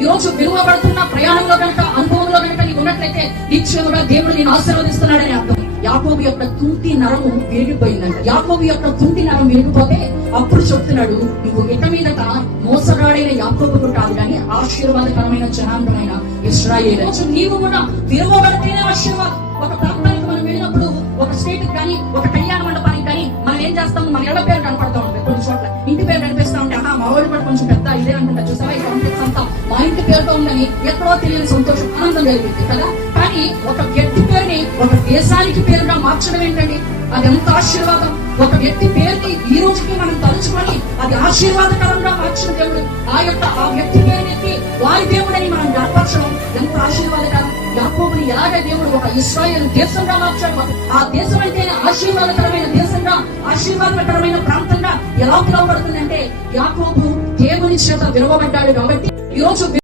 ఈ రోజు విలువబడుతున్న ప్రయాణంలో కనుక అనుభవంలో కనుక నీకు ఉన్నట్లయితే నిశ్చయముగా దేవుడు నేను ఆశీర్వదిస్తున్నాడని అర్థం. యాకోబు యొక్క తుంటి నరము విరిగిపోయిందంట. యాకోబు యొక్క తుంటి నరం విరిగిపోతే అప్పుడు చెప్తున్నాడు, నువ్వు ఇక మీదట మోసగాడైన యాకోబుకు కాదు కానీ ఆశీర్వాదకరమైన జనాంగమైన ఇశ్రాయేలు. నీవు కూడా విలువబడితేనే ఆశీర్వాదం. ఒక ప్రాంతానికి మనం వెళ్ళినప్పుడు, ఒక స్టేట్ కానీ ఒక కళ్యాణ మండపానికి కానీ మనం ఏం చేస్తాము, మన ఇళ్ల పేరు కనపడతా ఉంటుంది. కొన్ని చోట్ల ఇంటి పేరు కనిపిస్తా ఉంటే మా వాడు కూడా కొంచెం పెద్ద ఇదే అనుకుంటా, చూసావా ఈ కాంప్లెక్స్ అంతా మా ఇంటి పేరుతో ఉందని ఎక్కడో తెలియని సంతోషం ఆనందం కలిగింది కదా. కానీ ఒక వ్యక్తి పేరుని ఒక దేశానికి పేరుగా మార్చడం ఏంటండి, అది ఎంత ఆశీర్వాదం. ఒక వ్యక్తి పేరుని ఈ రోజుకి మనం తలుచుకొని అది ఆశీర్వాదకరంగా మార్చిన దేవుడు, ఆ వ్యక్తి పేరుని వారి దేవుడని మనం జ్ఞాపకం ఎంత ఆశీర్వాదకరం. యాకోబుని ఎలాగ దేవుడు ఒక ఇశ్రాయేలు దేశంగా మార్చాడు. ఆ దేశం అయితే ఆశీర్వాదకరమైన దేశంగా, ఆశీర్వాదకరమైన ప్రాంతంగా ఎలా పిలువబడుతుందంటే యాకోబు దేవుని చేత విలువబడ్డాడు. కాబట్టి ఈ రోజు